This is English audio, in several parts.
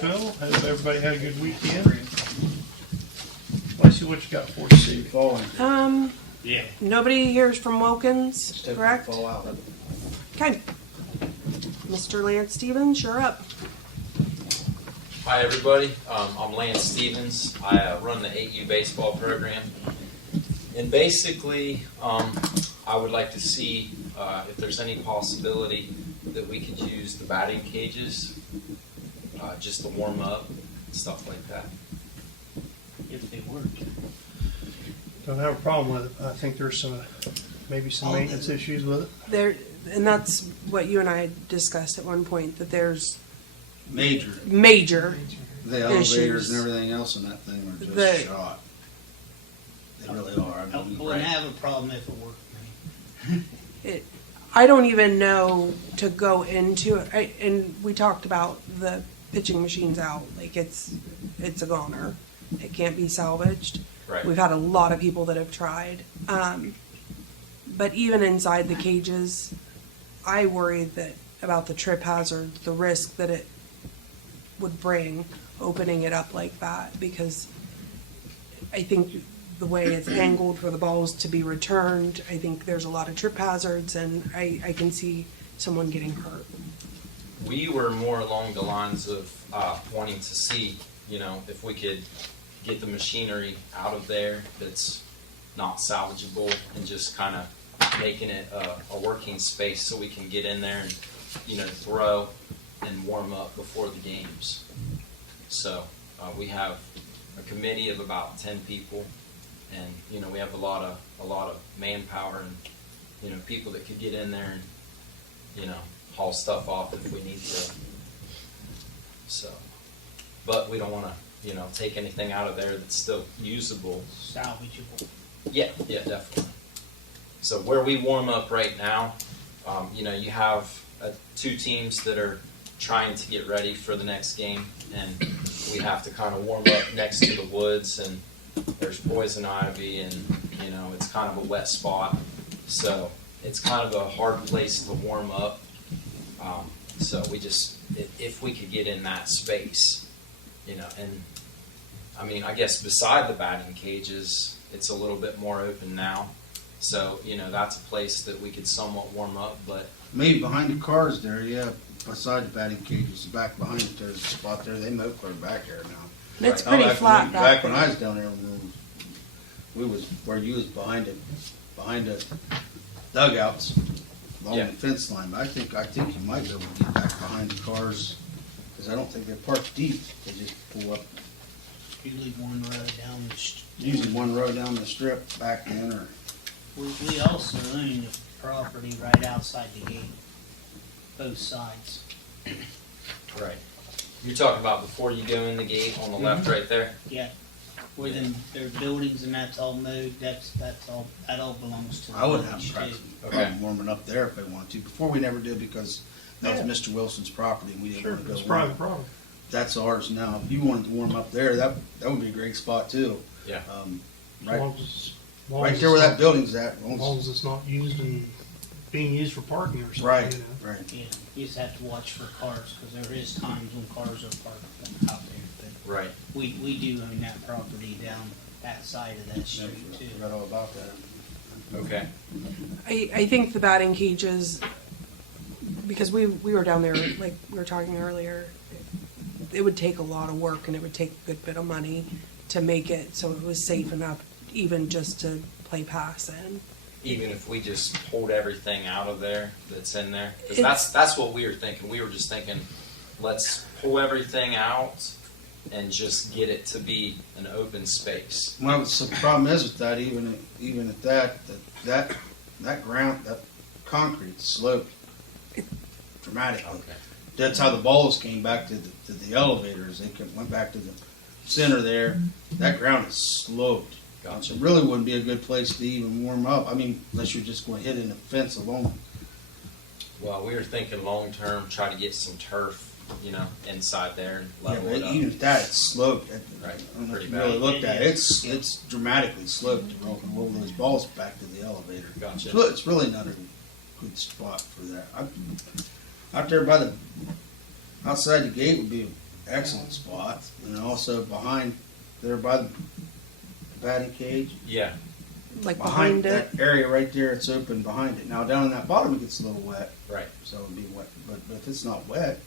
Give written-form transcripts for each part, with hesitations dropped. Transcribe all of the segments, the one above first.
Crooksville. Hope everybody had a good weekend. Let's see what you got for us, Steve. Falling. Yeah. Nobody hears from Wilkins, Just hoping correct? to fall out. Okay. Mr. Lance Stevens, you're up. Hi everybody, I'm Lance Stevens. I run the 8U baseball program, and basically I would like to see if there's any possibility that we could use the batting cages just to warm up, stuff like that. If they work. Don't have a problem with it. I think there's maybe some maintenance issues with it. There, and that's what you and I discussed at one point, that there's Major. major. The elevators Issues. and everything else in that thing are just The- shot. They really are. I wouldn't have a problem if it worked. I don't even know to go into it. And we talked about the pitching machines out. Like it's a goner. It can't be salvaged. Right. We've had a lot of people that have tried. But even inside the cages, I worry that about the trip hazard, the risk that it would bring opening it up like that, because I think the way it's angled for the balls to be returned, I think there's a lot of trip hazards, and I can see someone getting hurt. We were more along the lines of wanting to see, if we could get the machinery out of there that's not salvageable and just kind of making it a working space so we can get in there and, throw and warm up before the games. So we have a committee of about 10 people, and we have a lot of manpower and people that could get in there and haul stuff off if we need to. So, but we don't want to take anything out of there that's still usable. Salvageable. Yeah, definitely. So where we warm up right now, you have two teams that are trying to get ready for the next game, and we have to kind of warm up next to the woods, and there's poison ivy, and it's kind of a wet spot, so it's kind of a hard place to warm up. So we just, if we could get in that space, and I guess beside the batting cages, it's a little bit more open now. So, that's a place that we could somewhat warm up, but Maybe behind the cars there, yeah. Beside the batting cages, back behind it, there's a spot there. They mow clear back there now. And it's Right. pretty flat Back back when I there. was down there, we was where you was behind the dugouts along Yeah. the fence line. But I think you might be able to get back behind the cars because I don't think they're parked deep. They just pull up, Usually one row down the usually one row down the strip back in, or We also own the property right outside the gate, both sides. right. You're talking about before you go in the gate on the left right there? Yeah, where their buildings and that's all mowed, that all belongs to the I would have village practice too. Okay. warming up there if they wanted to. Before we never did because that Yeah. was Mr. Wilson's property and we didn't Sure, want to go. it's warm. private property. That's ours now. If you wanted to warm up there, that would be a great spot too. Yeah. As Right, long as right there where it's that building's at. not- As long as it's not used and being used for parking or something. Right, right. Yeah, you just have to watch for cars, because there is times when cars are parked out there, but Right. we do own that property down that side of that street too. Forgot all about that. Okay. I think the batting cages, because we were down there, like we were talking earlier, it would take a lot of work and it would take a good bit of money to make it so it was safe enough even just to play pass in. Even if we just pulled everything out of there that's in there? Because It's- that's what we were thinking. We were just thinking, let's pull everything out and just get it to be an open space. Well, the problem is with that, even at that ground, that concrete sloped dramatically. Okay. That's how the balls came back to the elevators. They went back to the center there. That ground is sloped. Gotcha. It really wouldn't be a good place to even warm up. I mean, unless you're just going to hit in a fence alone. Well, we were thinking long term, try to get some turf, inside there and Yeah, level but it up. even at that, it's sloped. Right, I don't know if pretty you really bad. looked at it. Yeah. It's dramatically sloped to roll those balls back to the elevator. Gotcha. It's really not a good spot for that. Out there by the outside the gate would be excellent spot. And also behind, there by the batting cage, Yeah, Like behind it. that area right there, it's open behind it. Now down in that bottom, it gets a little wet, right. so it'd be wet. But if it's not wet,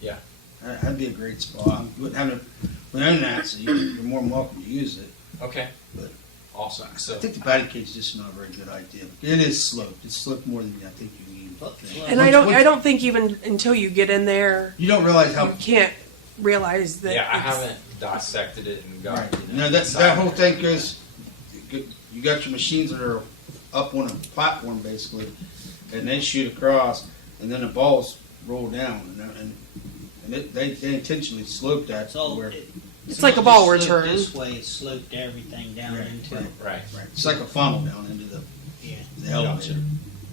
Yeah. that'd be a great spot. We own that, so you're more than welcome to use it. Okay. But- Awesome. I So, think the batting cage is just not a very good idea. It is sloped. It's sloped more than I think you need. Well, And I don't think even until you get in there, You don't realize you how. can't realize that. yeah, I it's- haven't dissected it and got, Right. you know. No, that inside whole of it. thing goes. You got your machines that are up on a platform basically, and they shoot across, and then the balls roll down, they intentionally slope that It's all, where. It's like a not ball just sloped return. This way, it's sloped everything down Right, into right. it. Right. Right. It's like a funnel down into the Yeah. elevator.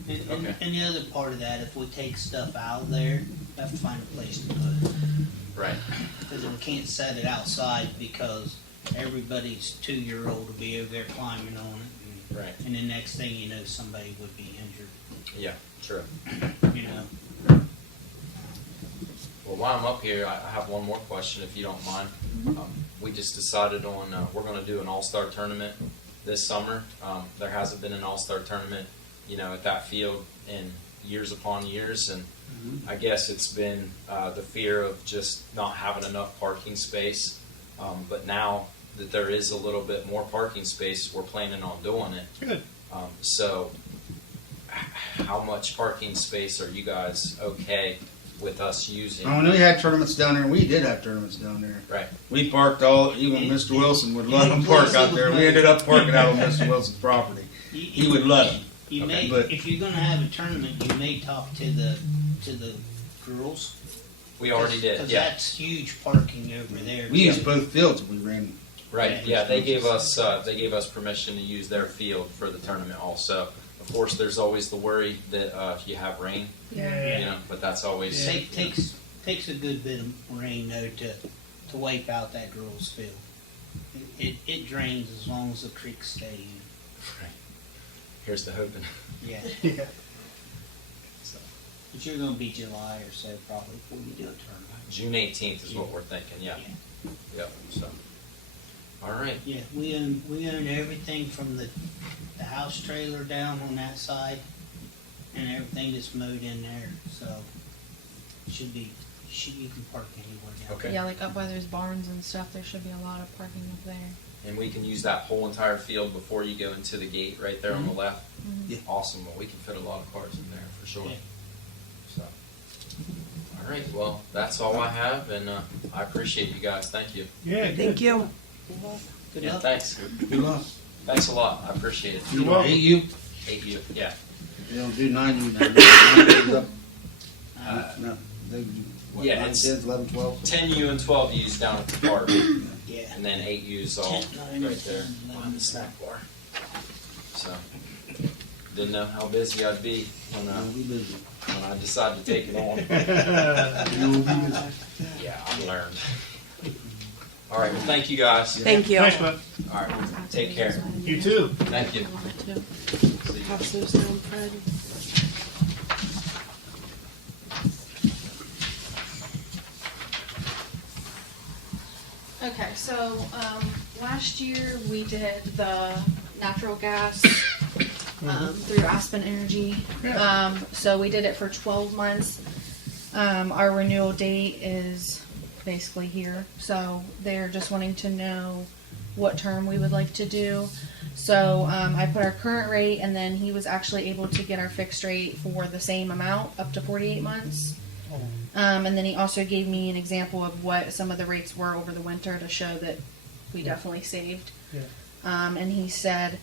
Okay. And the other part of that, if we take stuff out of there, we have to find a place to put it. Right. Because we can't set it outside because everybody's 2-year-old will be over there climbing on it. Right. And the next thing you know, somebody would be injured, Yeah, true. you know. Well, while I'm up here, I have one more question, if you don't mind. We just decided on, we're gonna do an all-star tournament this summer. There hasn't been an all-star tournament, you know, at that field in years upon years, and I guess it's been, the fear of just not having enough parking space. But now that there is a little bit more parking space, we're planning on doing it. Good. So, how much parking space are you guys okay with us using? I know we had tournaments down there. We did have tournaments down there. Right. We parked all. Even Mr. Wilson would let them park out there. We ended up parking out on Mr. Wilson's property. He would let them. You Okay. may, But- if you're gonna have a tournament, you may talk to the girls. We already did, Because yeah. that's huge parking over there. We used both fields if we ran. Right, yeah, they gave us permission to use their field for the tournament also. Of course, there's always the worry that, you have rain, Yeah. you know, but that's always. It takes a good bit of rain though to wipe out that girls' field. It drains as long as the creeks stay in. Right. Here's the hoping. Yeah. Yeah. So, But you're gonna be July or so probably before you do a tournament. June 18th is what we're thinking, yeah. Yep, so. All right, Yeah, we own everything from the house trailer down on that side and everything that's mowed in there, so you can park anywhere down Okay. Yeah, like up by those barns and stuff, there should be a lot of parking up there. and we can use that whole entire field before you go into the gate right there on the left. Yeah. Awesome, well, we can fit a lot of cars in there for sure. Yeah. So, all right, well, that's all I have, and I appreciate you guys, thank you. Yeah, good. Thank you. Good Yeah, luck. thanks, Good luck. thanks a lot, I appreciate it. You welcome. 8U? 8U, yeah. They don't do 9U now. 9U goes up. No, they do. What, Yeah, 9, it's- 10, 11, 12? 10U and 12U's down at the park, Yeah. and then 8U's all 10, 9, right there 10, 11. behind the snack bar. So, didn't know how busy I'd be We'll be busy. when I decided to take it on. You'll be busy. Yeah, I learned. All right, well, thank you guys. Thank you. Thanks, bud. All right, take care. You too. Thank you. See you. Pass those down, Fred. Okay, so, last year we did the natural gas, through Aspen Energy. Yeah. So we did it for 12 months. Our renewal date is basically here, so they're just wanting to know what term we would like to do. So, I put our current rate, and then he was actually able to get our fixed rate for the same amount, up to 48 months. And then he also gave me an example of what some of the rates were over the winter to show that we definitely saved. Yeah. And he said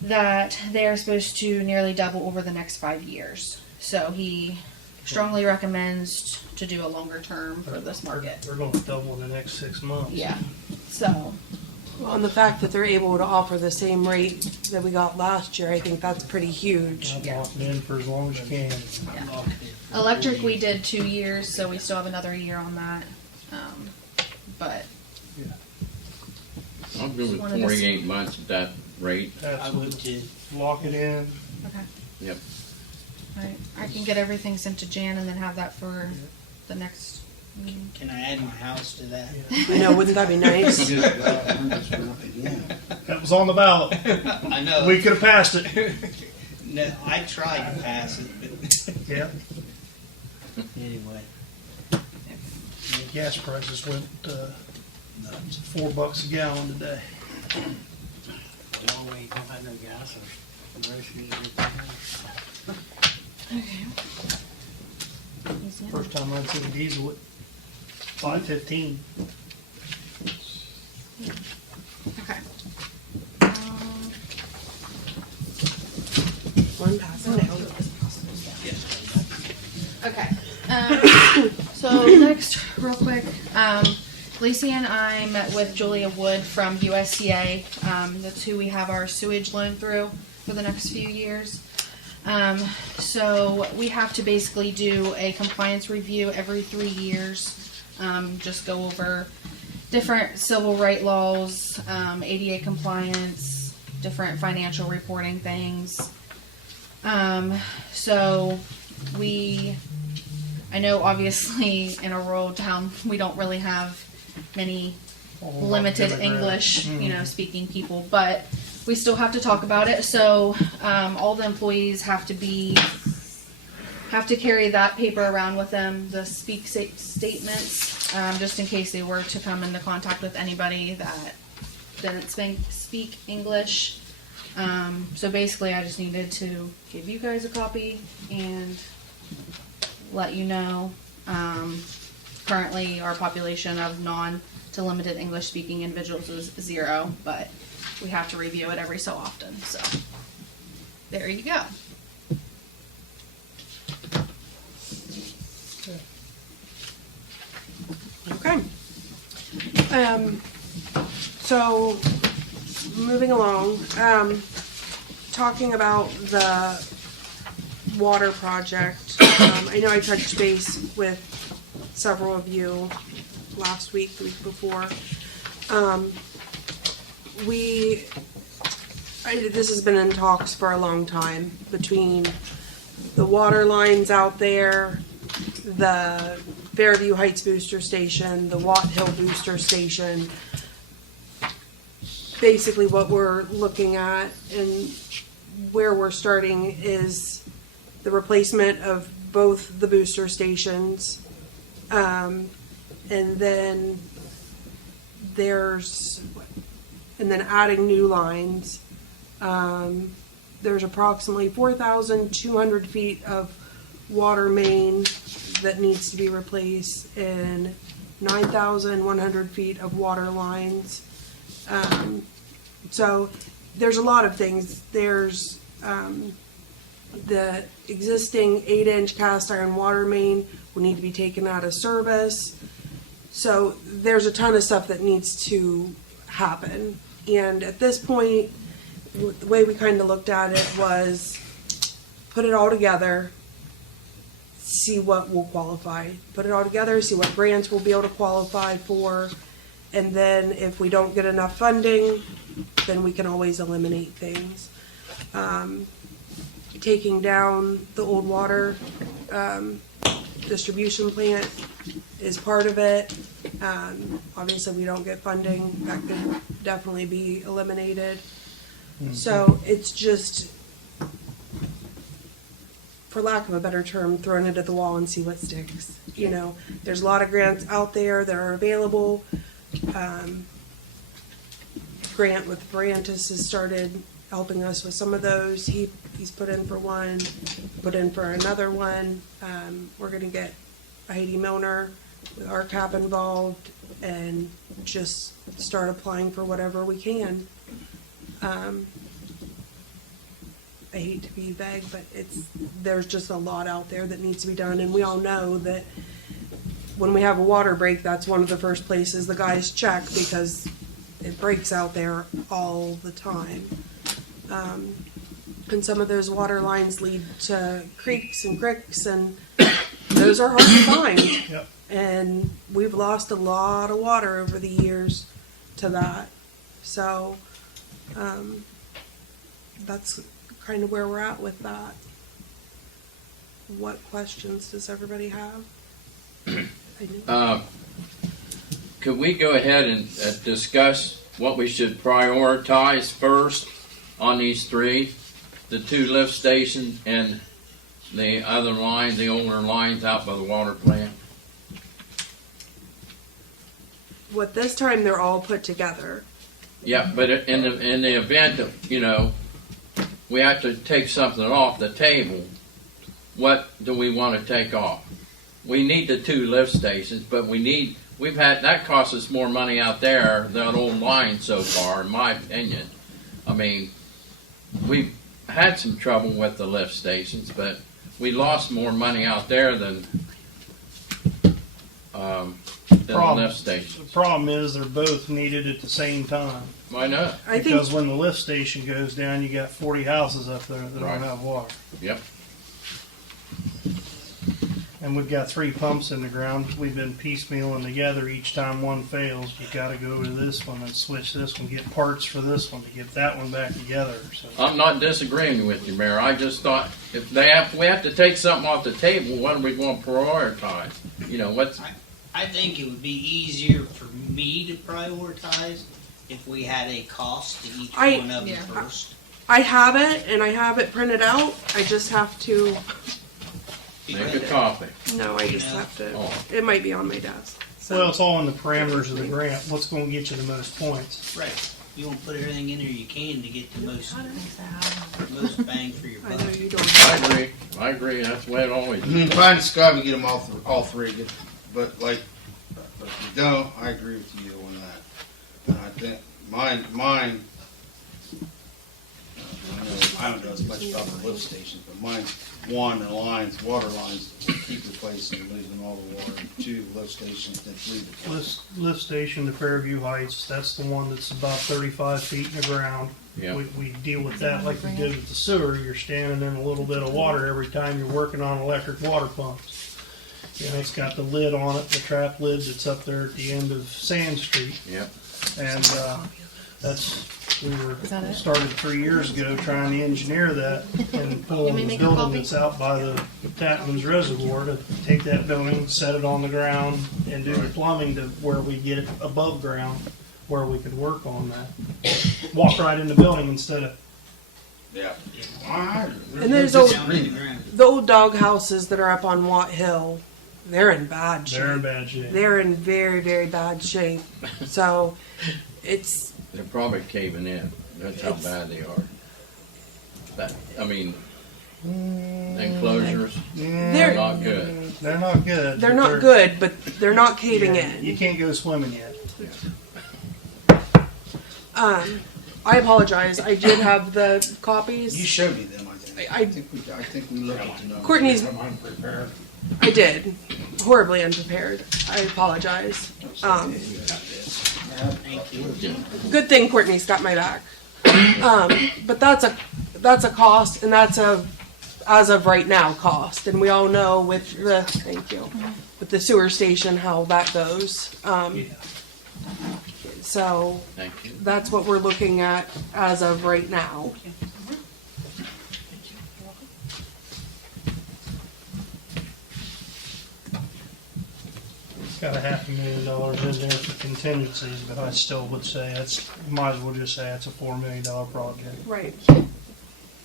that they are supposed to nearly double over the next 5 years. So he strongly recommends to do a longer term for this market. We're going to double in the next 6 months. Yeah. So, Well, and the fact that they're able to offer the same rate that we got last year, I think that's pretty huge. I've locked it in for as long as you can. yeah. Electric we did 2 years, so we still have another year on that. But I'm good with One of the- 48 months at that rate. I would Absolutely. too. Lock it in. okay. Yep. Alright, I can get everything sent to Jan and then have that for the next Can I add my house to that? I know, wouldn't that be nice? Yeah. That was on the ballot. I know. We could have passed it. No, I tried to pass it, but Yeah. anyway. Gas prices went $4 a gallon today. No way, you don't have no gas or groceries or anything. First time I'd seen diesel at $5.15. Okay. One passing down. Okay. So next, real quick, Lacey and I met with Julia Wood from USDA. That's who we have our sewage loan through for the next few years. So we have to basically do a compliance review every 3 years. Just go over different civil right laws, ADA compliance, different financial reporting things. So I know obviously in a rural town we don't really have many limited English, speaking people, but we still have to talk about it. So all the employees have to carry that paper around with them, the statements, just in case they were to come into contact with anybody that didn't speak English. So basically I just needed to give you guys a copy and let you know. Currently our population of non to limited English speaking individuals is 0, but we have to review it every so often. So there you go. Okay. So moving along, talking about the water project. I know I touched base with several of you last week, the week before. This has been in talks for a long time between the water lines out there, the Fairview Heights booster station, the Watt Hill booster station. Basically what we're looking at and where we're starting is the replacement of both the booster stations. And then adding new lines. There's approximately 4,200 feet of water main that needs to be replaced and 9,100 feet of water lines. So there's a lot of things. There's the existing 8-inch cast iron water main will need to be taken out of service. So there's a ton of stuff that needs to happen. And at this point, the way we kind of looked at it was put it all together, see what will qualify. Put it all together, see what grants we'll be able to qualify for. And then if we don't get enough funding, then we can always eliminate things. Taking down the old water distribution plant is part of it. Obviously, we don't get funding, that could definitely be eliminated. So it's just, for lack of a better term, throwing it at the wall and see what sticks. You know, there's a lot of grants out there that are available. Grant with Brantis has started helping us with some of those. He's put in for one, put in for another one. We're gonna get Heidi Milner with our cap involved and just start applying for whatever we can. I hate to be vague, but there's just a lot out there that needs to be done, and we all know that when we have a water break, that's one of the first places the guys check because it breaks out there all the time. And some of those water lines lead to creeks and cricks, and those are hard to find. Yep. And we've lost a lot of water over the years to that. So that's kind of where we're at with that. What questions does everybody have? Could we go ahead and discuss what we should prioritize first on these three? The 2 lift stations and the other lines, the older lines out by the water plant? What this time they're all put together. Yeah, but in the event of, we have to take something off the table, what do we want to take off? We need the 2 lift stations, but that costs us more money out there, that old line so far, in my opinion. I mean, we've had some trouble with the lift stations, but we lost more money out there than the lift The stations. problem is they're both needed at the same time. Why not? I think Because when the lift station goes down, you got 40 houses up there that Right. don't have water. Yep. And we've got 3 pumps in the ground. We've been piecemealing together. Each time one fails, you got to go to this one and switch this one, get parts for this one to get that one back together. So I'm not disagreeing with you, Mayor. I just thought if we have to take something off the table, what are we going to prioritize? What's I think it would be easier for me to prioritize if we had a cost to each I- one of them Yeah. first. I have it and I have it printed out. I just have to. make a copy? No, I just have to. Oh. It might be on my desk. So. well, it's all in the parameters of the grant. What's going to get you the most points? Right. You want to put everything in there you can to get the most bang for your I buck. know you don't. I agree. That's the way it always I mean, find Scott and get them all three. But if you don't, I agree with you on that. And I think mine. I don't know as much about the lift stations, but mine's 1, the lines, water lines, keep replacing, losing all the water. 2, lift stations, then 3, the pumps. Lift station to Fairview Heights. That's the one that's about 35 feet in the ground. Yeah. We deal with that like we did with the sewer. You're standing in a little bit of water every time you're working on electric water pumps. It's got the lid on it, the trap lid that's up there at the end of Sand Street. Yep. And we that it? started 3 years ago trying to engineer that and pull You may the make a building copy? that's out by the Tatman's Reservoir to take that building, set it on the ground, and do the plumbing to where we get it above ground, where we could work on that. Walk right in the building instead of, Yeah. And there's old, Down in the ground. the old dog houses that are up on Watt Hill. They're in bad shape. they're in bad shape. They're in very, very bad shape. So it's They're probably caving in. That's how bad they are. Enclosures, they're not good. They're not good. they're but not good, but they're not caving yeah, in. You can't go swimming yet. I apologize. I did have the You copies. showed me them, I think. I- I think we looked at the numbers. Courtney's. I'm unprepared. I did. Horribly unprepared. I apologize. Thank you. Good thing Courtney's got my back. But that's a cost, and that's a as of right now cost, and we all know with the sewer station how that goes. So Thank you. that's what we're looking at as of right now. Got $500,000 in there for contingencies, but I still would say might as well just say it's a $4 million project. Right.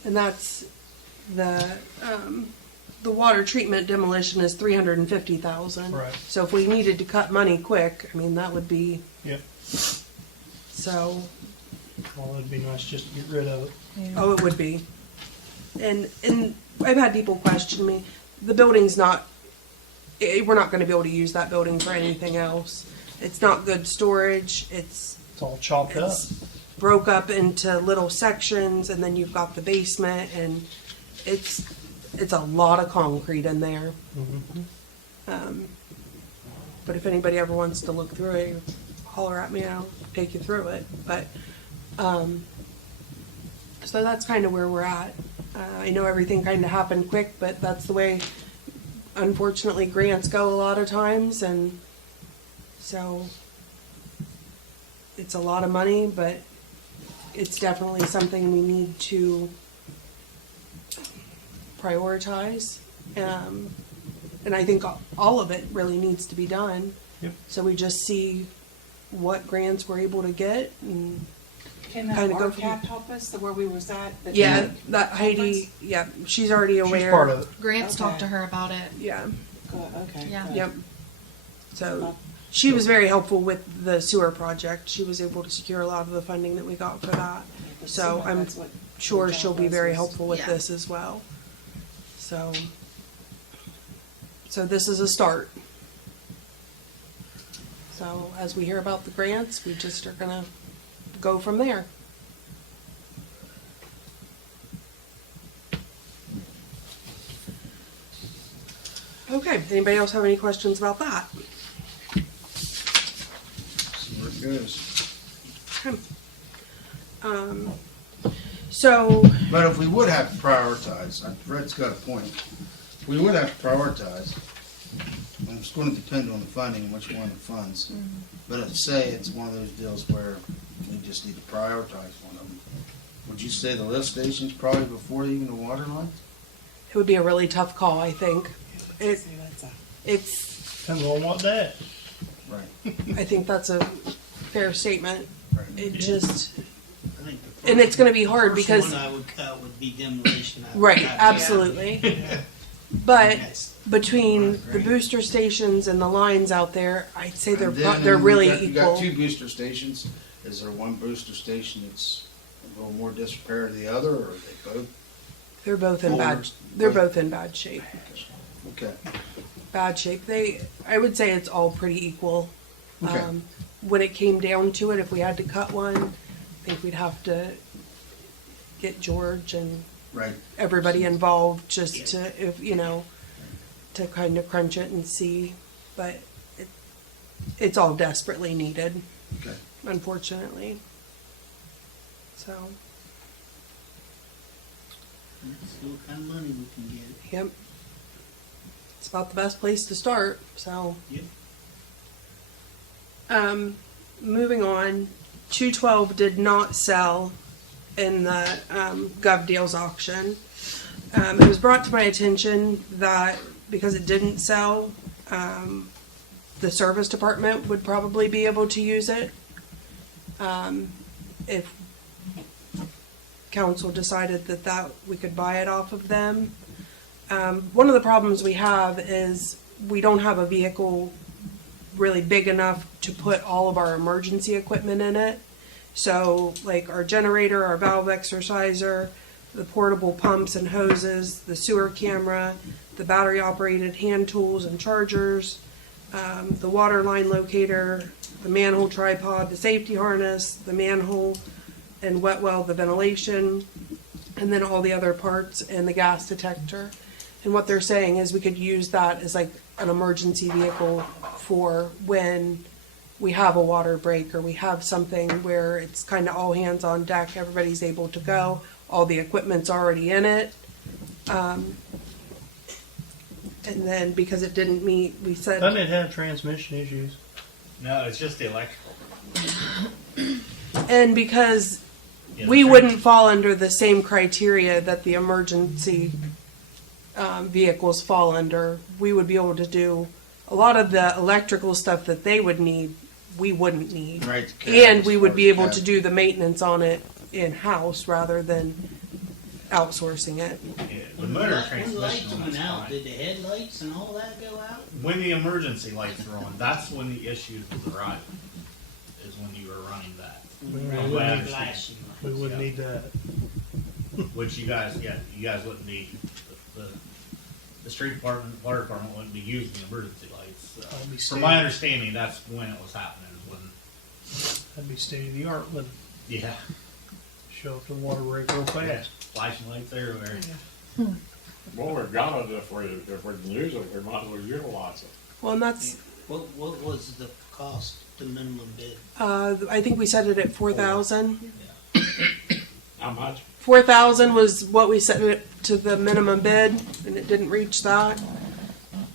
And that's the water treatment demolition is $350,000. Right. So if we needed to cut money quick, I mean, that would be. Yep. So, Well, it'd be nice just to get rid of it. oh, it would be. And I've had people question me. The building's not. We're not going to be able to use that building for anything else. It's not good storage. It's all chopped up. It's broke up into little sections, and then you've got the basement, and it's a lot of concrete in there. Mhm. But if anybody ever wants to look through it, holler at me and I'll take you through it. But so that's kind of where we're at. I know everything kind of happened quick, but that's the way, unfortunately, grants go a lot of times, and so it's a lot of money, but it's definitely something we need to prioritize. and I think all of it really needs to be done. Yep. So we just see what grants we're able to get, and Can that Kinda go from- RCAP help us, the where we was at? yeah, that Heidi, yeah, she's already aware. She's part of it. Grants talked Okay. to her about it. Yeah, Good, okay. Yeah. good. yep. So she was very helpful with the sewer project. She was able to secure a lot of the funding that we got for that. But So sewer, I'm that's what Sure, the she'll job be was, very was- helpful with Yeah. this as well. So this is a start. So as we hear about the grants, we just are gonna go from there. Okay, anybody else have any questions about that? See where it goes. So, But if we would have to prioritize, Fred's got a point. If we would have to prioritize, and it's going to depend on the funding, which one it funds. But if say it's one of those deals where we just need to prioritize one of them, would you say the lift station's probably before even the water line? it would be a really tough call, I think. It, See, that's a- it's, Depends on what day. Right. I think that's a fair statement. Right. It just, I think the first- and it's gonna be hard first because, one I would cut would be demolition. I would right, cut. absolutely. But Yes. between I the agree. booster stations and the lines out there, I'd say they're And then they're really you got equal. two booster stations. Is there one booster station that's a little more disrepair to the other, or are they both? They're both in bad. Forward. They're both in bad shape. Okay. Bad shape. I would say it's all pretty equal. Okay. When it came down to it, if we had to cut one, I think we'd have to get George and Right. everybody involved just to, if to kind of crunch it and see. But it's all desperately needed, Okay. unfortunately. So, Let's see what kind of money we can get. yep. It's about the best place to start, so. Yep. Moving on, 212 did not sell in the Gov Deals auction. It was brought to my attention that because it didn't sell, the service department would probably be able to use it. If council decided that we could buy it off of them. One of the problems we have is we don't have a vehicle really big enough to put all of our emergency equipment in it. So like our generator, our valve exerciser, the portable pumps and hoses, the sewer camera, the battery operated hand tools and chargers, the water line locator, the manhole tripod, the safety harness, the manhole and wet well, the ventilation, and then all the other parts and the gas detector. And what they're saying is we could use that as like an emergency vehicle for when we have a water break or we have something where it's kind of all hands on deck, everybody's able to go, all the equipment's already in it. And then because it didn't meet, we said. Doesn't it have transmission issues? No, it's just the electrical. And because Yeah, we the wouldn't fall under the same criteria that the emergency vehicles fall under, we would be able to do a lot of the electrical stuff that they would need, we wouldn't need. Right. And we would be able to do the maintenance on it in-house rather than outsourcing it. Yeah, the When motor the lights transmission went is out, fine. did the headlights and all that go out? When the emergency lights are on, that's when the issues was arising, is when you were running that. When We the wouldn't need- flashing We lights? wouldn't Yeah. need that. Which you guys wouldn't need, the street department, water department wouldn't be using the emergency lights. That'd be From my understanding, that's when it was happening, when, That'd be state of the art, wouldn't it? yeah, Show up to the water break real fast. flashing lights everywhere. Well, we've got it if we can use it, we might as well utilize it. Well, and that's, What was the cost, the minimum bid? I think we set it at 4,000. How much? 4,000 was what we set it to the minimum bid, and it didn't reach that.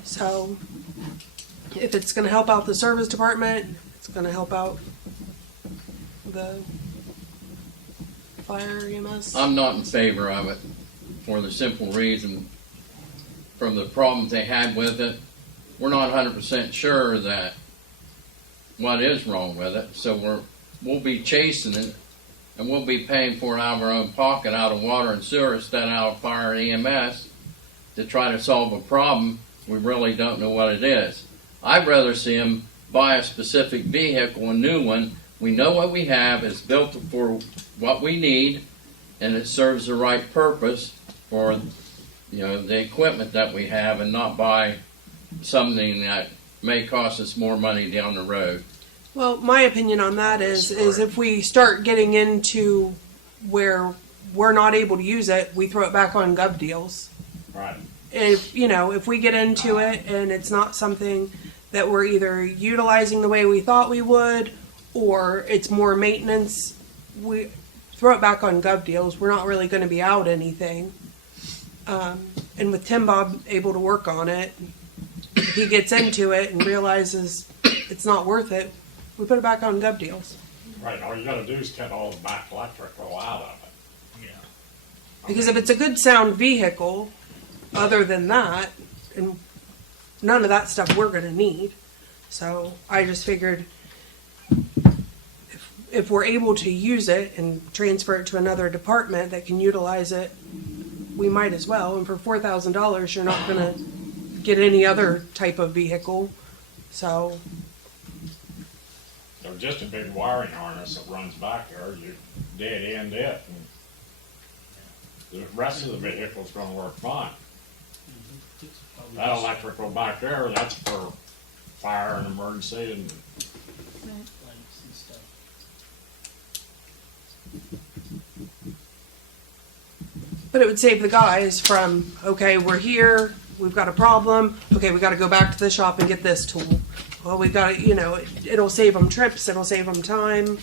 So, if it's gonna help out the service department, it's gonna help out the fire EMS. I'm not in favor of it for the simple reason from the problems they had with it. We're not 100% sure that what is wrong with it, so we'll be chasing it, and we'll be paying for it out of our own pocket, out of water and sewer, instead of out of fire and EMS, to try to solve a problem we really don't know what it is. I'd rather see them buy a specific vehicle, a new one. We know what we have, it's built for what we need, and it serves the right purpose for, you know, the equipment that we have, and not buy something that may cost us more money down the road. Well, my opinion on that is if we start getting into where we're not able to use it, we throw it back on gov deals. Right. If, you know, if we get into it and it's not something that we're either utilizing the way we thought we would, or it's more maintenance, we throw it back on gov deals. We're not really going to be out anything. And with Tim Bob able to work on it, if he gets into it and realizes it's not worth it, we put it back on gov deals. Right, all you gotta do is cut all the back electrical out of it. Yeah. Because if it's a good sound vehicle, other than that, and none of that stuff we're going to need. So I just figured if we're able to use it and transfer it to another department that can utilize it, we might as well. And for $4,000, you're not going to get any other type of vehicle. So They're just a big wiring harness that runs back there, you dead end it, and the rest of the vehicle's gonna work fine. That electrical back there, that's for fire and emergency and Lights and stuff. but it would save the guys from, okay, we're here, we've got a problem, okay, we got to go back to the shop and get this tool. Well, we got to, you know, it'll save them trips, it'll save them time.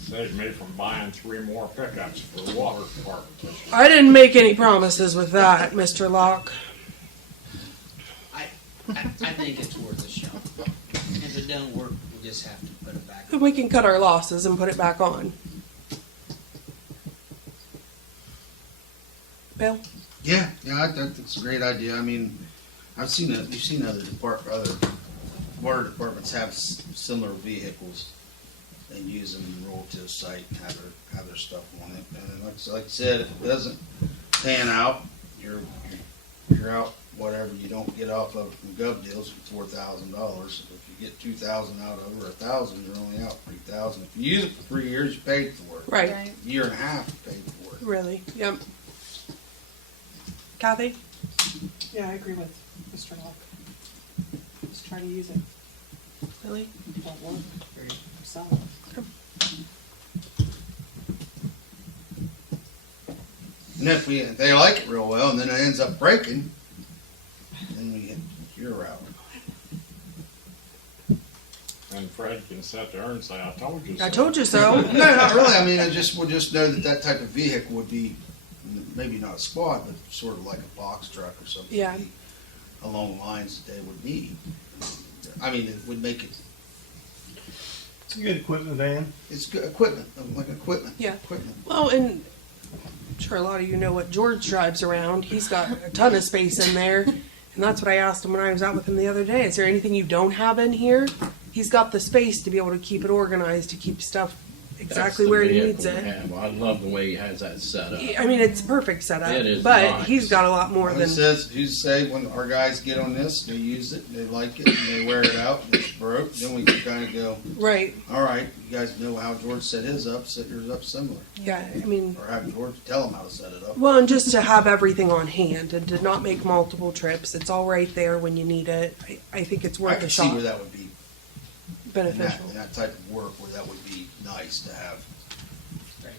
saved me from buying 3 more pickups for the water department this year. I didn't make any promises with that, Mr. Locke. I think it's worth a shot. If it don't work, we'll just have to put it back. We can cut our losses and put it back on. Bill? Yeah, I think it's a great idea. I mean, you've seen other water departments have similar vehicles and use them and roll to a site and have their stuff on it. And like I said, if it doesn't pan out, you're out whatever you don't get off of from gov deals for $4,000. If you get 2,000 out of it or 1,000, you're only out 3,000. If you use it for 3 years, you paid for it. Right. Right. A year and a half, you paid for it. Really? Yep. Kathy? Yeah, I agree with Mr. Locke. Let's try to use it. Really? Don't work, sell it. And if they like it real well and then it ends up breaking, then we get your route. And Fred can sit there and say, I told you so. I told you so. No, not really. I mean, we'll just know that type of vehicle would be maybe not a squad, but sort of like a box truck or something. Yeah. Along the lines that they would need. I mean, it would make it. It's a good equipment van. It's good equipment, like equipment. Yeah. Equipment. Well, and I'm sure a lot of you know what George drives around. He's got a ton of space in there. And that's what I asked him when I was out with him the other day. Is there anything you don't have in here? He's got the space to be able to keep it organized, to keep stuff exactly That's the where he vehicle needs we it. have. I love the way he has that set up. I mean, it's a perfect setup. It is but nice. he's got a lot more Well, than. it says, you say when our guys get on this, they use it, they like it, and they wear it out, and it's broke, then we can kind of go, Right. all right, you guys know how George set his up, set yours up similar. Yeah. I mean, Or have George tell him how to set it up. well, and just to have everything on hand and to not make multiple trips. It's all right there when you need it. I think it's I worth a can see where shot. that would be, Beneficial. in that type of work, where that would be nice to have Right.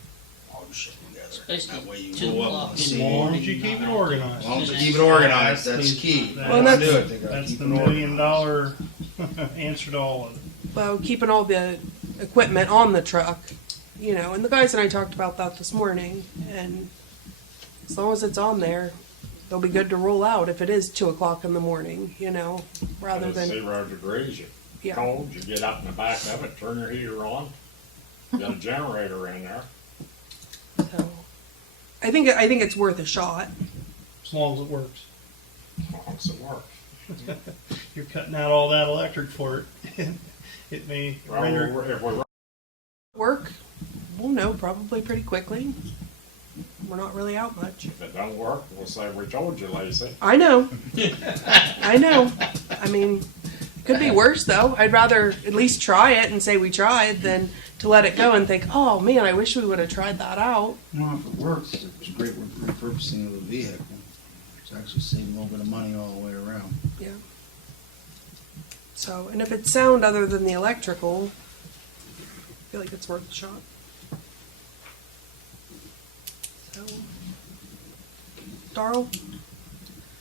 all your shit together. Especially That way you 2 go up o'clock and in As the see. long as you keep it organized. As long as you keep it organized, that's key. Well, They that's- don't do it, they gotta That's keep the it $1 million organized. answer to all of it. Well, keeping all the equipment on the truck, you know, and the guys and I talked about that this morning, and as long as it's on there, they'll be good to roll out if it is 2 o'clock in the morning, you know, rather It's than, 0 degrees, you yeah. cold, you get up in the back of it, turn your heater on, got a generator in there. So, I think it's worth a shot. As long as it works. What's it work? You're cutting out all that electric for it. It may Well, render. if we Work? We'll know probably pretty quickly. We're not really out much. if it don't work, we'll say we told you, Lacey. I know. I know. I mean, could be worse though. I'd rather at least try it and say we tried than to let it go and think, oh man, I wish we would have tried that out. Well, if it works, it's a great repurposing of the vehicle. It's actually saving a little bit of money all the way around. Yeah. So, and if it's sound other than the electrical, I feel like it's worth a shot. So, Darrell?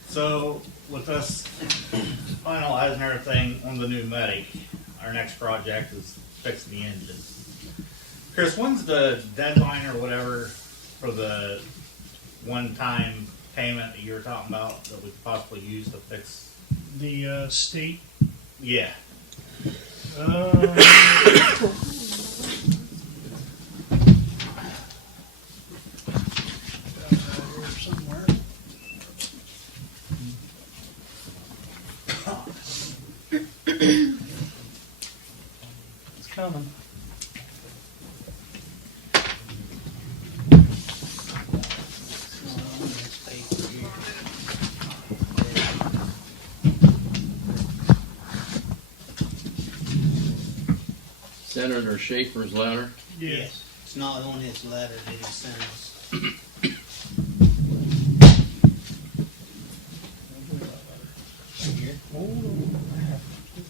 So with us finalizing everything on the new Medic, our next project is fixing the engine. Chris, when's the deadline or whatever for the one-time payment that you were talking about that we could possibly use to fix? The state. Yeah. Somewhere. It's coming. Senator Schaefer's letter. Yes, it's not on his letter that he sent us.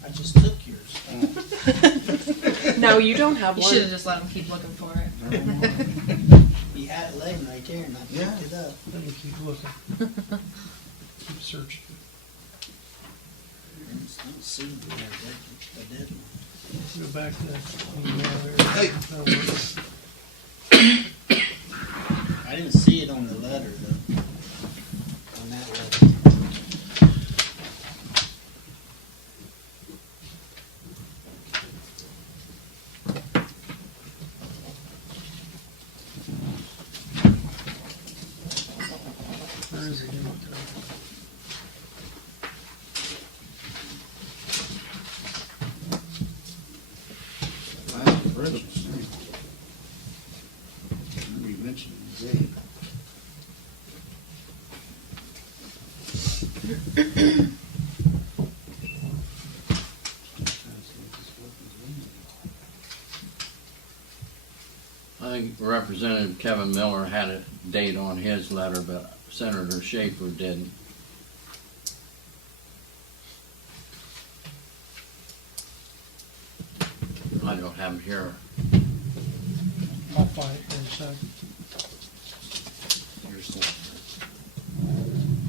I just took yours. No, you don't have You should have one. just let him keep looking for it. You had it laying right there and I picked it up. Let me keep looking. Keep searching. I don't see the deadline. Go back to that email there. Hey. I didn't see it on the letter though. On that letter. Where is it? Last Christmas. Remember you mentioned Zay. I think Representative Kevin Miller had a date on his letter, but Senator Schaefer didn't. I don't have it here. I'll find it in a second. Here's the-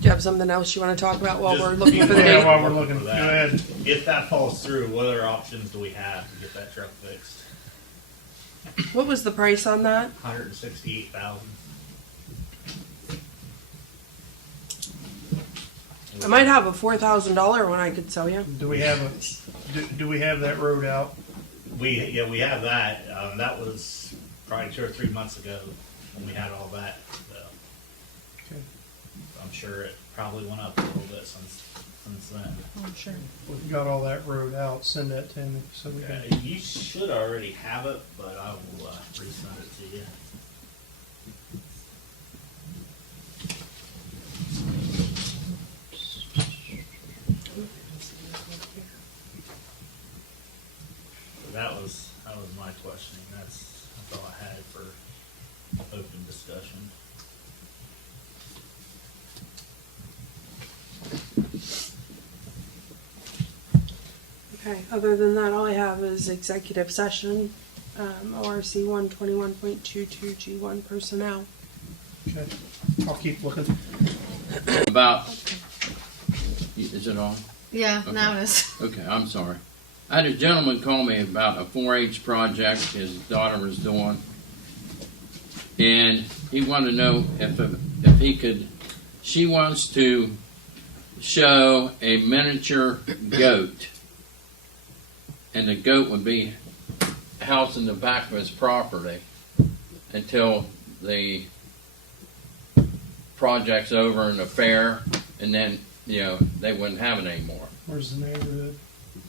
Do you have something else you want to talk about while we're looking for the Yeah, date? while we're looking, For go that. ahead. If that falls through, what other options do we have to get that truck fixed? What was the price on that? $168,000. I might have a $4,000 one I could sell you. Do we have do we have that road out? We have that. That was probably 2 or 3 months ago when we had all that. So Okay. I'm sure it probably went up a little bit since then. I'm sure. We've got all that road out. Send that to me so we can. You should already have it, but I will resend it to you. That was my questioning. That's all I had for open discussion. Okay, other than that, all I have is executive session, ORC 121.22 G1 personnel. Okay. I'll keep looking. About, is it on? Yeah, Okay. now it is. Okay, I'm sorry. I had a gentleman call me about a 4-H project his daughter was doing, and he wanted to know if he could. She wants to show a miniature goat, and the goat would be housed in the back of his property until the project's over in the fair, and then you know, they wouldn't have it anymore. Where's the neighborhood?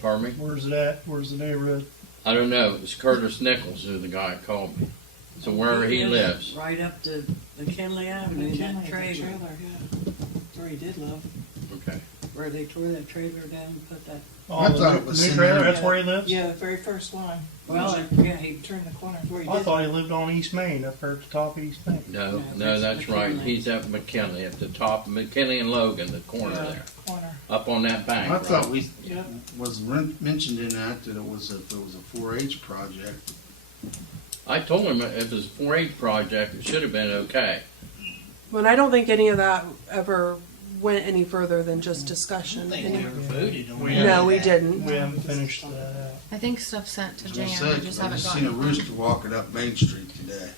Pardon me? Where's it at? Where's the neighborhood? I don't know. It was Curtis Nichols who the guy called me. So wherever he lives. Right up to McKinley Avenue, that trailer, Yeah, where he did live. Okay. where they tore that trailer down and put that, Oh, I the thought new- it was new in trailer, there. that's where he lives? Yeah, the very first one. well, yeah, he, Turned the corner where he I did. thought he lived on East Main, up there at the top of East Main. No, No, no, that's that's right. McKinley. He's at McKinley, at the top of McKinley and Logan, the corner Yeah, there, Corner. up on that bank. I right? thought we Yep. was mentioned in that it was if it was a 4-H project. I told him if it was a 4-H project, it should have been okay. But I don't think any of that ever went any further than just I discussion. think we ever voted on We that. No, we didn't. We haven't finished that out. I think stuff sent to I Jan, said, we just I haven't just seen a gotten. rooster walking up Main Street today.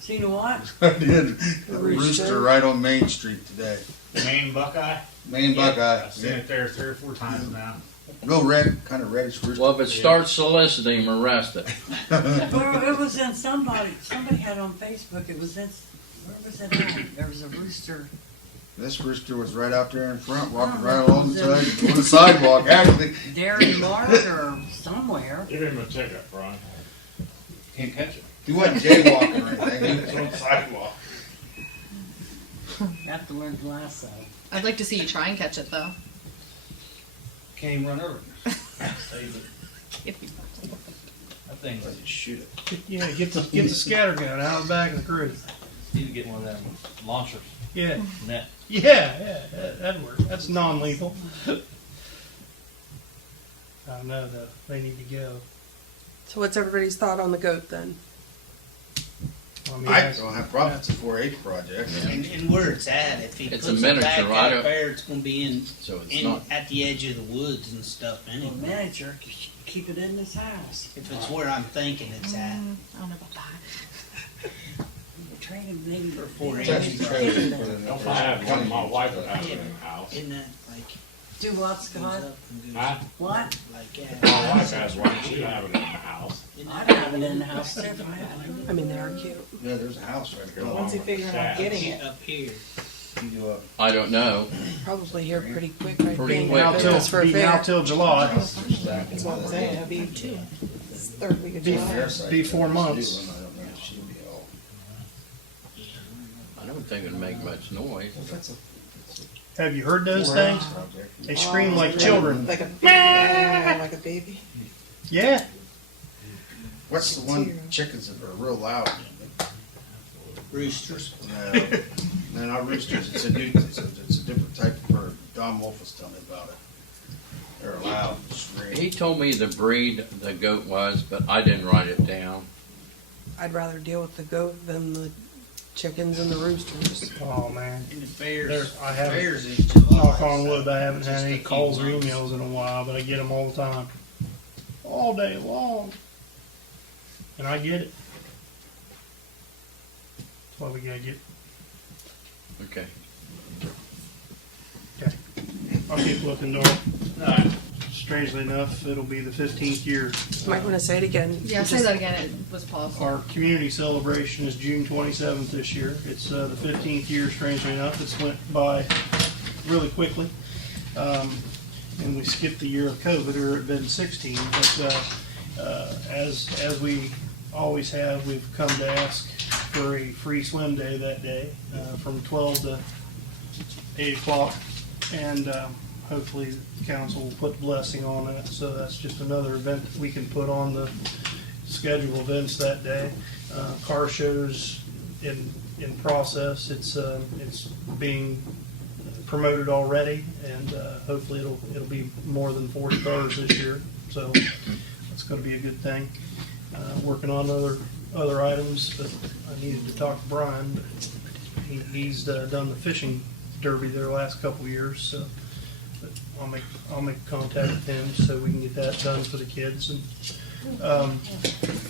seen a what? I did. A Rooster? rooster right on Main Street today. Maine Buckeye? Main Buckeye. I've seen it there 3 or 4 times now. Real red, kind of reddish rooster. Well, if it starts soliciting him, arrest it. Well, it was in somebody had on Facebook, it was in, where was it at? There was a rooster. This rooster was right out there in front, walking right along the side, on the sidewalk, actually. Dairy Mart or somewhere. Give him a ticket, Brian. Can't catch it. He wasn't jaywalking or anything. It's on the sidewalk. Got to learn to lasso. I'd like to see you try and catch it though. Can't even run over it. That thing's Just shoot it. Yeah, get the scatter gun out of the back of the crew. need to get one of them launchers. Yeah, Net. yeah, that'd work. That's non-lethal. I know though, they need to go. So what's everybody's thought on the goat then? mean, I don't have problems with a 4-H project. And where it's at, if he It's puts a it back miniature, right? out there, it's gonna be So it's in not, at the edge of the woods and stuff Well, anyway. manager, keep it in his house. If it's where I'm thinking it's at. I don't know about that. Train him maybe for For It's actually trailers for the- If I had one, my wife would have it in the house. Isn't that like Do what, goes Scott? up and goes Huh? What? like My that? wife has one, she'd have it in the house. Isn't I'd that- have it in the house too if I had it. I mean, they are cute. Yeah, there's a house right there. Once he figures out getting it. Up here. You go up. I don't know. Probably here pretty quick, I Pretty think. quick. Now if till, it's for a be now fair. till July. That's what I'm saying, it'll be it's third week of Be- July. be 4 months. I don't know if she'll be all. I don't think it'd make much noise. Well, if it's a Have you heard those 4-H things? project, They scream like children. Like a baby. Yeah, like a baby. Yeah. What's the one chickens that are real loud? Roosters. No, not roosters. It's a different type of bird. Don Wolf was telling me about it. They're loud, scream. He told me the breed the goat was, but I didn't write it down. I'd rather deal with the goat than the chickens and the roosters. Oh man. And the bears. There, I haven't- Bears in July. Knock on wood, I haven't had Just any a few calls or months. emails in a while, but I get them all the time. All day long. And I get it. That's why we gotta get, Okay. I'll keep looking, Dora. No, Strangely enough, it'll be the 15th year. Might want to say it again. Yeah, say Just- that again, it was paused. Our community celebration is June 27th this year. It's the 15th year, strangely enough. It's went by really quickly. And we skipped the year of COVID, or it had been 16. But as we always have, we've come to ask for a free swim day that day from 12 to 8 o'clock. And hopefully the council will put blessing on that. So that's just another event that we can put on the schedule events that day. Car shows in process. It's being promoted already, and hopefully it'll be more than 40 cars this year. So it's going to be a good thing. Working on other items, but I needed to talk to Brian. But he's done the fishing derby there the last couple of years, so. But I'll make contact with him so we can get that done for the kids. And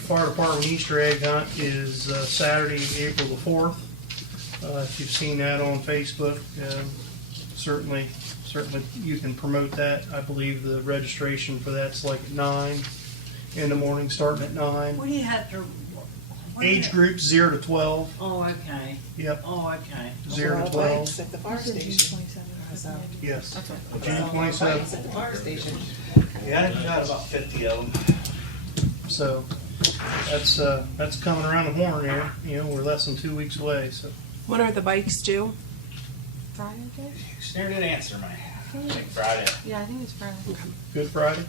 fire department Easter egg hunt is Saturday, April the 4th. If you've seen that on Facebook, certainly you can promote that. I believe the registration for that's like at 9 in the morning, starting at 9. What do you have to, Age groups 0 to 12. Oh, okay. Yep, Oh, okay. 0 to Well, 12. bikes at the fire station. Yes. Okay. June Bikes 27th. at the fire station. Yeah, I got about 50 of them. So that's coming around the horn here. You know, we're less than 2 weeks away. So When are the bikes due? Friday, I guess? Sure did answer me. I think Friday. Yeah, I think it's Friday. Good Friday,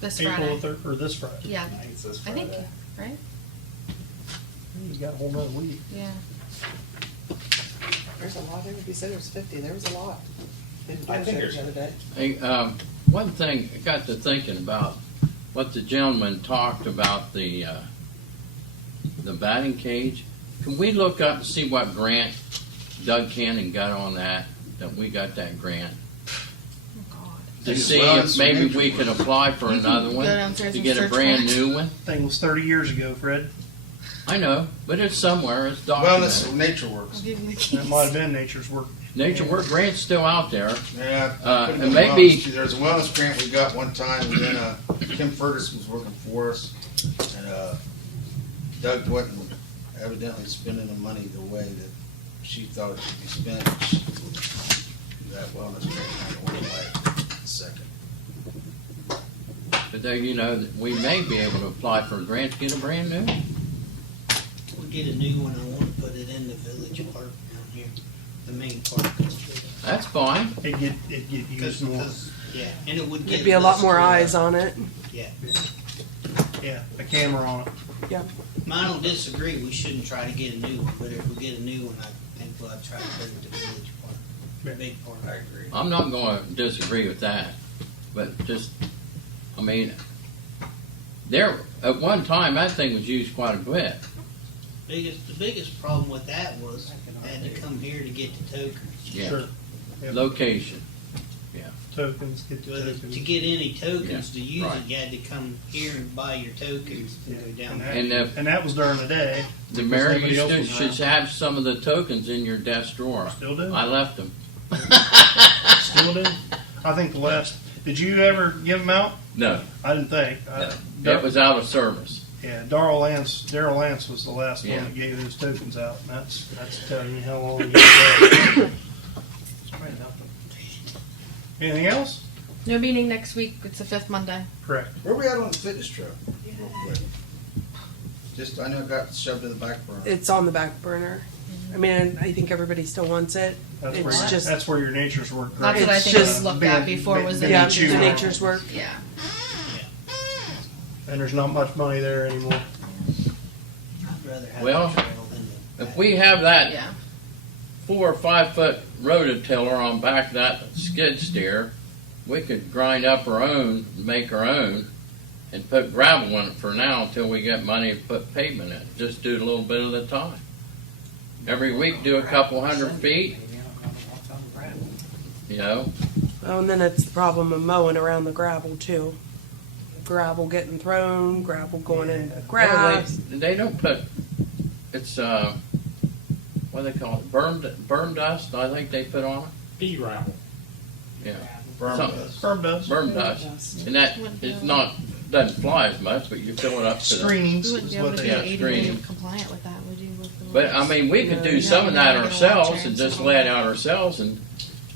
This April Friday. the 3rd, or this Friday. Yeah, I think it's this I Friday. think, right? You got a whole nother week. Yeah. There's a lot, you said there was 50, there was a lot. Didn't I do think it there's- the other day. Hey, one thing, I got to thinking about what the gentleman talked about the batting cage. Can we look up and see what grant Doug Cannon got on that we got that grant? Oh, God. To As see well if as maybe nature we work. could apply for You can another go one, downstairs to and get a search brand for it. new one. Thing was 30 years ago, Fred. I know, but it's somewhere, it's Wellness, documented. nature I'll works. give you the That keys. might have been Nature's Work. Nature Work grant's still out there. Yeah. put in and the maybe- wellness. There's a wellness grant we got one time, and then Kim Ferguson was working for us, and Doug wasn't evidently spending the money the way that she thought it should be spent. That wellness grant kind of went away in a second. But there, you know, we may be able to apply for a grant to get a brand new. We'll get a new one, I wanna put it in the village park down here, the main park. That's fine. It'd get used more. Yeah, and it would get. There'd be a lot less more to, eyes on it. Yeah, Yeah, a camera on it. I don't disagree, we shouldn't try to get a new one, but if we get a new one, I think we'll try to put it in the village park, Yeah. big park. I agree. I'm not gonna disagree with that, but just, I mean, there, at one time, that thing was used quite a bit. The biggest problem with that was, they had to come here to get the tokens. Yeah. Sure. Yep. Location. Tokens, get the Whether, tokens. to get any tokens Yeah, to use right. it, you had to come here and buy your tokens to go down And there. And if And that was during the day. the because mayor nobody else used to, was should have some of the tokens in your desk drawer. Still do. I left them. Still do. I think the last. Did you ever give them out? No, I didn't think. it was out of service. Yeah, Daryl Lance was the last Yeah. one that gave those tokens out. And that's telling you how long ago. Anything else? No meeting next week. It's the 5th Monday. Correct. Where we at on the fitness truck? Real quick. Just, I know it got shoved in the back burner. It's on the back burner. I mean, I think everybody still wants it. That's It's where your, just- that's where your Nature's Work. That's grant what I It's think just was looked at before was the Yeah, nature. the Work. nature's work. Yeah. And there's not much money there anymore. I'd rather have Well, the trail than the. If we have that Yeah. 4 or 5 foot rototiller on back of that skid steer, we could grind up our own, make our own, and put gravel in it for now until we get money to put pavement in. Just do it a little bit at a time. Every week, do a couple hundred feet, you know. Oh, and then it's the problem of mowing around the gravel too. Gravel getting thrown, gravel going into Well, grass. they don't put, it's, what do they call it, berm dust, I think they put on it. Pea gravel. Yeah, Burn something. does. Firm does. Berm dust. And that is not, doesn't fly as much, but you fill it up to the. Screenings We wouldn't is be able what to they be Yeah, 80 screening. compliant with that, would you? With the But I mean, we could do Yeah, some of you're that not gonna ourselves watch and it, just so- lay it out ourselves and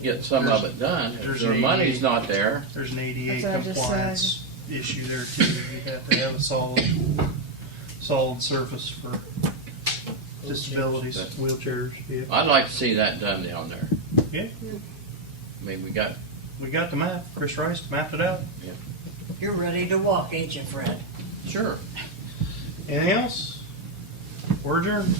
get some of it done. If there's their an money's 88. not there, There's an ADA That's what I just compliance issue there too. You have to have a solid surface for disabilities, wheelchairs. Yeah. I'd like to see that done down there. Yeah. I mean, we got, We got the map. Chris Rice mapped it out. You're ready to walk, ain't you, Fred? sure. Anything else? We're adjourned.